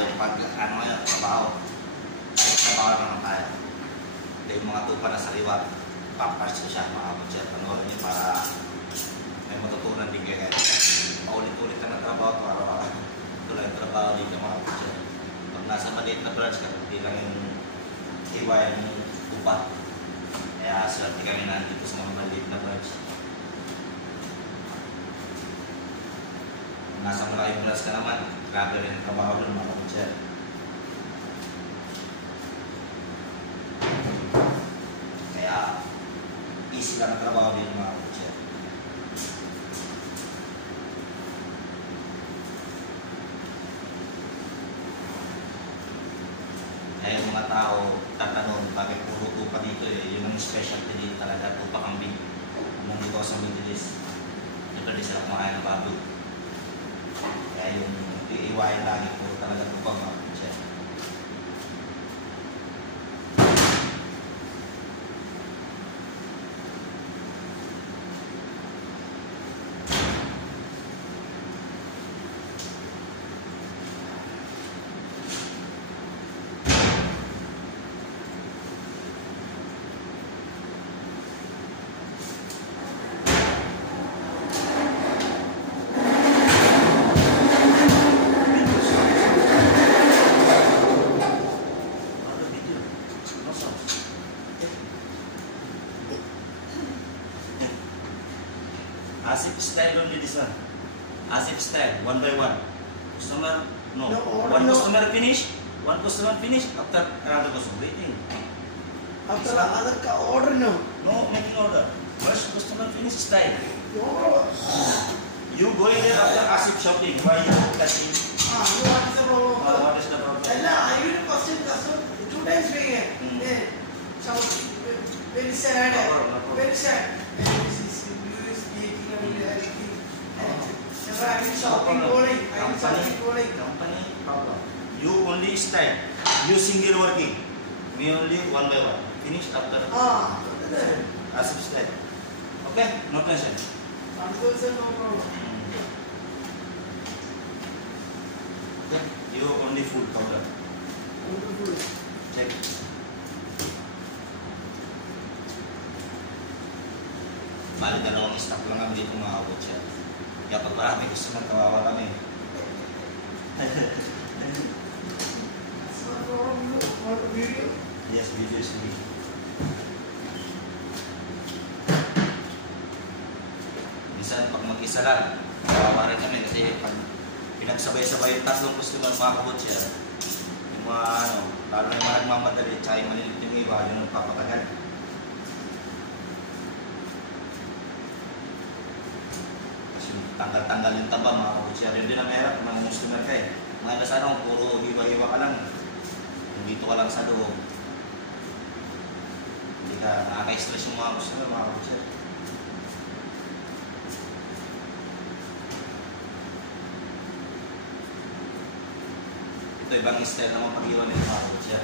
tayo pag ano ngayon, trabaho. Kahit trabaho naman tayo. Hindi yung mga tupa na sariwa, paparts ko siya, mga kapatid. Panoorin niyo para may matutunan din kayo. Paulit-ulit ka ng trabaho ito, araw-araw. Ito lang yung trabaho din ng mga kapatid. Pag nasa maliit na branch ka, hindi lang yung hiwayan yung tupa. Kaya swerte kami nandito sa mga maliit na branch. Kung nasa maraming branch ka naman, grabe rin ang trabaho ng mga kapatid. Kaya easy lang ang trabaho din ng mga kapatid. Kaya yung mga tao tatanong bakit puro tupa dito yun ang specialty dito talaga, tupa kambing. Kung dito sa Middle East, dito din sila kumakain ng baboy. Kaya yung iiwain lagi puro talaga tupa mga kapatid. Asif style only this one. Asif style, one by one. Customer, no. One customer finish, one customer finish, after another customer waiting. After other order, no. No making order. First customer finish style. No. You go in there after Asif shopping. Why you touching? What is the problem? What is the problem? I will question customer 2 times again. So very sad. Very sad. Company problem. You only style. You single working. Me only one by one. Finish after. Asif style. Okay, no tension. No problem. Okay, you only food powder. Check. Bali dalawang stock lang kami dito mga abot siya. Kaya pag marami gusto nang kawawa kami. Yes, video is me. Minsan pag mag-isa lang, kawawa rin kami kasi pag pinagsabay-sabay yung tatlong customer mga kabot siya, yung mga ano, lalo na yung mga nagmamadali, tsaka yung malilit yung iba, yung nagpapatagal. Tanggal-tanggal yung taba mga kabutsya. Yun din ang mahirap ng customer ka eh. Mga ilas ano, puro hiwa-hiwa ka lang. Kung dito ka lang sa loob, hindi ka nakaka-stress yung mga customer mga kabutsya. Ito ibang style naman pag-iwan nito mga kabutsya.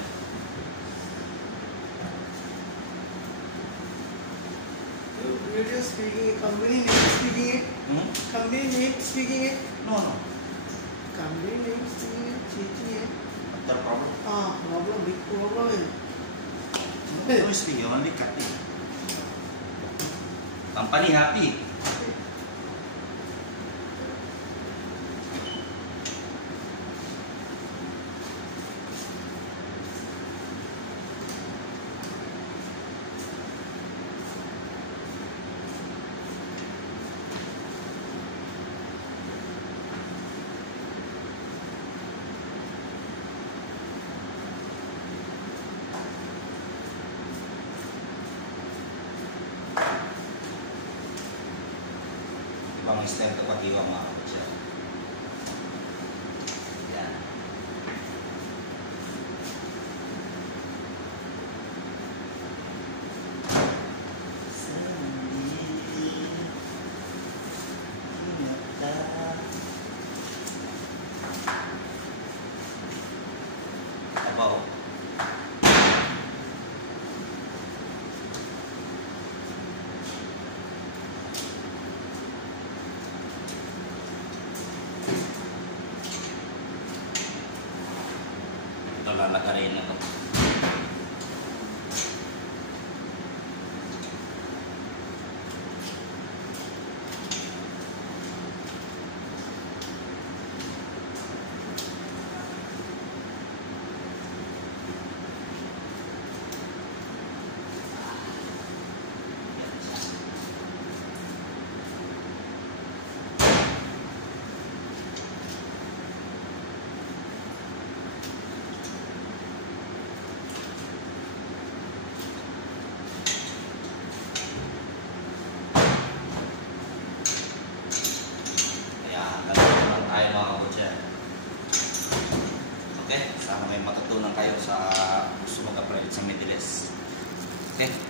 Radio speaking it, company name speaking it. Company name speaking it. No. Company name speaking it, changing it. After problem? Problem, big problem. No speaking, only cutting. Company happy. Ibang style kapag iwa mga kabutsya. Yan. Abaw. lalagarin na to. Tayo mga kabutcher. Okay? Sana may matutunan kayo sa gusto mag-upgrade sa Middle East. Okay?